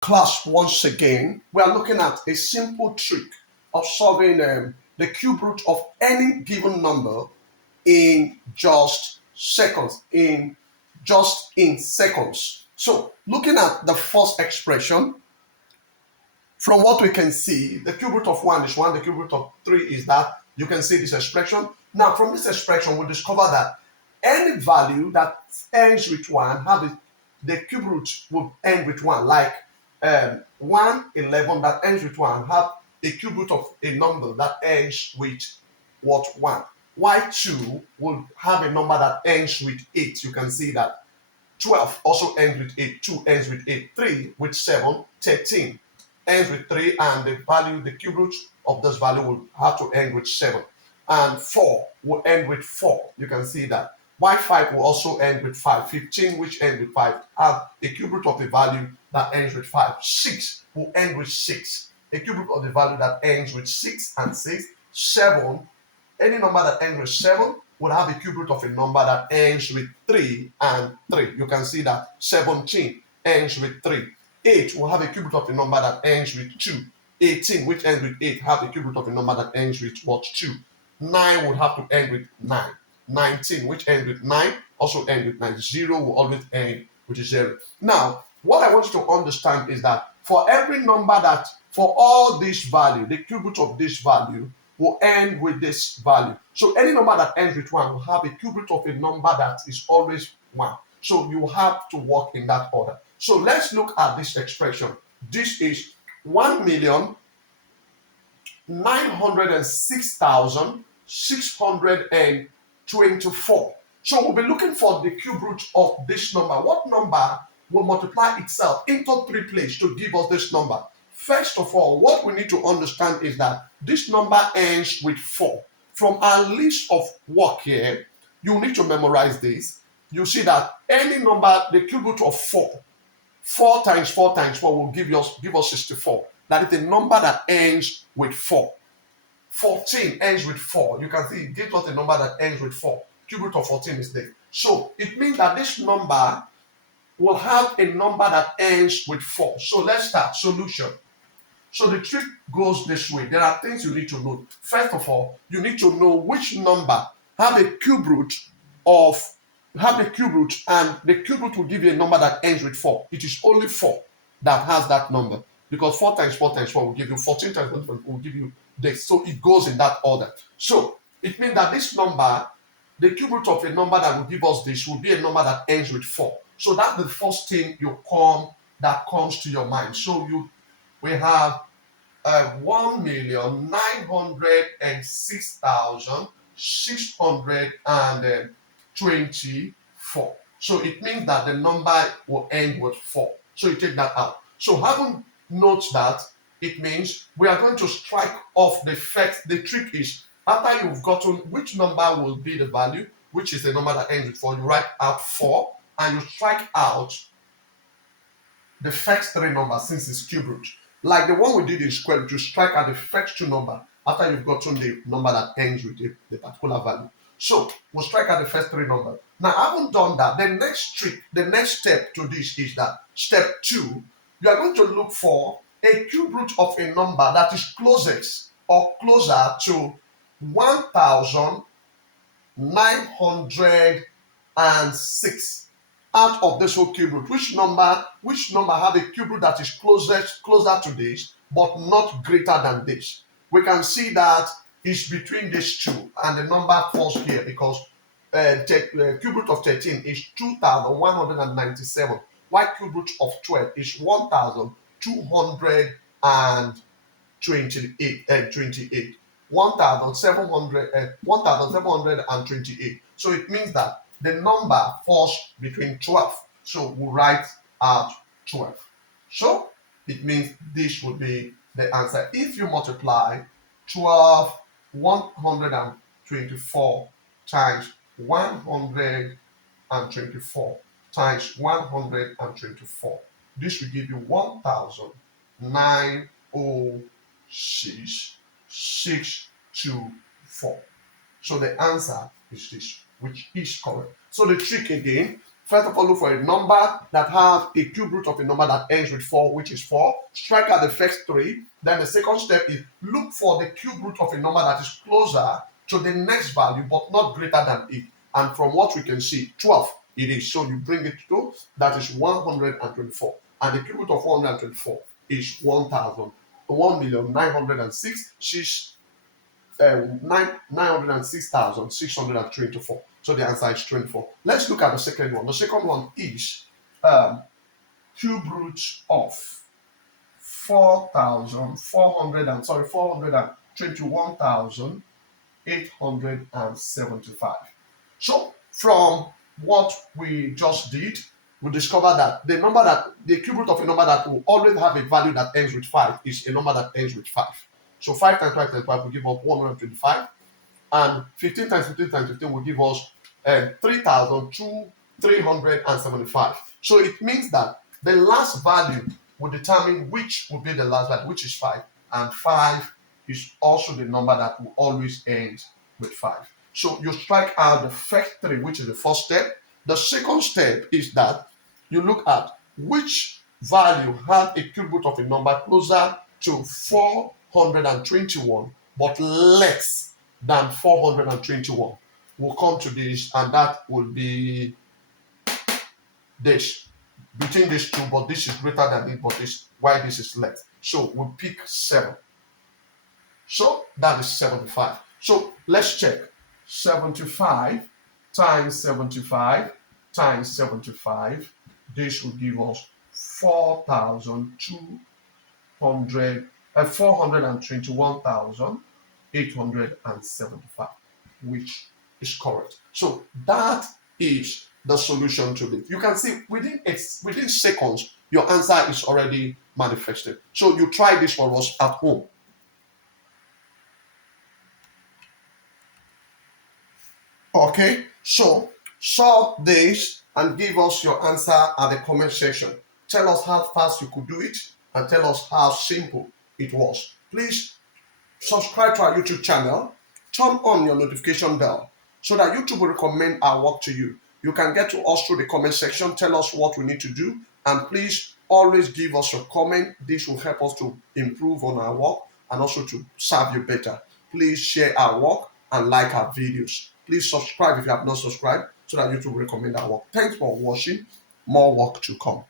Class, once again, we are looking at a simple trick of solving the cube root of any given number in seconds. So, looking at the first expression, from what we can see, the cube root of 1 is 1, the cube root of 3 is that. You can see this expression. Now, from this expression, we discover that any value that ends with 1, the cube root will end with 1, like 111 that ends with 1, have a cube root of a number that ends with what? 1. Y2 will have a number that ends with 8. You can see that 12 also ends with 8, 2 ends with 8, 3 with 7, 13 ends with 3, and the cube root of this value will have to end with 7. And 4 will end with 4. You can see that. Y5 will also end with 5. 15, which ends with 5, have a cube root of the value that ends with 5. 6 will end with 6. A cube root of the value that ends with 6 and 6. 7, any number that ends with 7 would have a cube root of a number that ends with 3 and 3. You can see that 17 ends with 3. 8 will have a cube root of a number that ends with 2. 18, which ends with 8, have a cube root of a number that ends with what? 2. 9 would have to end with 9. 19, which ends with 9, also ends with 9. 0 will always end with 0. Now, what I want you to understand is that for all this value, the cube root of this value will end with this value. So any number that ends with 1 will have a cube root of a number that is always 1. So you have to work in that order. So let's look at this expression. This is 1,906,624. So we'll be looking for the cube root of this number. What number will multiply itself into 3 places to give us this number? First of all, what we need to understand is that this number ends with 4. From our list of work here, you need to memorize this. You see that any number, the cube root of 4, 4 times 4 times 4 will give us 64. That is the number that ends with 4. 14 ends with 4. You can see it gives us a number that ends with 4. Cube root of 14 is there. So it means that this number will have a number that ends with 4. So let's start. Solution. So the trick goes this way. There are things you need to know. First of all, you need to know which number have a cube root, and the cube root will give you a number that ends with 4. It is only 4 that has that number, because 4 times 4 times 4 will give you 14 times 4 will give you this. So it goes in that order. So it means that this number, the cube root of a number that will give us this, will be a number that ends with 4. So that's the first thing that comes to your mind. So we have 1,906,624. So it means that the number will end with 4. So you take that out. So having note that, it means we are going to strike off the first. The trick is, after you've gotten which number will be the value, which is the number that ends with 4, you write out 4 and you strike out the first 3 numbers since it's cube root. Like the one we did in square root, you strike out the first 2 numbers after you've gotten the number that ends with the particular value. So we'll strike out the first 3 numbers. Now, having done that, the next trick, the next step to this is that step 2, you are going to look for a cube root of a number that is closest or closer to 1,906 out of this whole cube root. Which number have a cube root that is closer to this but not greater than this? We can see that it's between these two, and the number falls here because cube root of 13 is 2,197, while cube root of 12 is 1,228. 1,728. So it means that the number falls between 12. So we'll write out 12. So it means this would be the answer. If you multiply 124 times 124 times 124, this will give you 1,906,624. So the answer is this, which is correct. So the trick again, First of all, look for a number that has a cube root of a number that ends with 4, which is 4. Strike out the first 3. Then the second step is look for the cube root of a number that is closer to the next value, but not greater than it. And from what we can see, 12 it is. So you bring it to, that is 124. And the cube root of 124 is 906,624. So the answer is 24. Let's look at the second one. The second one is cube root of 421,875. So from what we just did, we discover that the cube root of a number that will always have a value that ends with 5 is a number that ends with 5. So 5 times 5 times 5 will give us 125, and 15 times 15 times 15 will give us 375. So it means that the last value will determine which will be the last value, which is 5, and 5 is also the number that will always end with 5. So you strike out the first 3, which is the first step. The second step is that you look at which value has a cube root of a number closer to 421 but less than 421. We'll come to this, and that will be this. Between these two, but this is greater than it, but this why this is less. So we'll pick 7. So that is 75. So let's check. 75 times 75 times 75. This will give us 421,875, which is correct. So that is the solution to this. You can see within seconds, your answer is already manifested. So you try this for us at home. Okay, so solve this and give us your answer at the comment section. Tell us how fast you could do it and tell us how simple it was. Please subscribe to our YouTube channel, turn on your notification bell so that YouTube will recommend our work to you. You can get to us through the comment section, tell us what we need to do, and please always give us a comment. This will help us to improve on our work and also to serve you better. Please share our work and like our videos. Please subscribe if you have not subscribed so that YouTube will recommend our work. Thanks for watching. More work to come.